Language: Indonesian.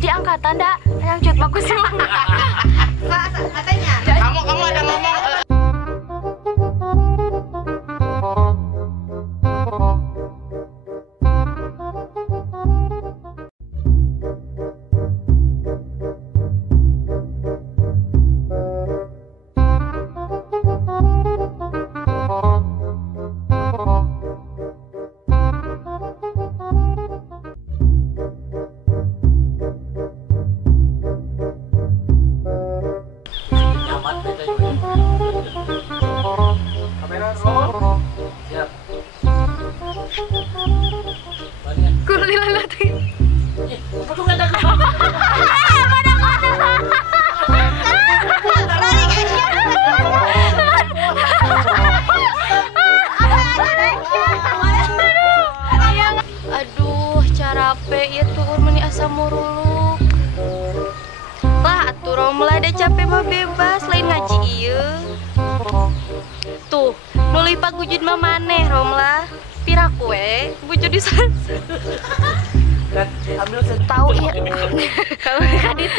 di angkatan dak yang cut bagus sih. Katanya. Kamu ada ngomong kamera roll. Siap. Balik. Kulilan lagi. Apa tuh ada? Aduh, capek ya turun meni asam muruluk. Lah, atuh Romla ada capek mah bebas, lain ngaji ieu. Tuh, nuli pagujud mah maneh Romla. Pira kue, bujud di sana. Dan ambil Tahu ya. Kalau kadit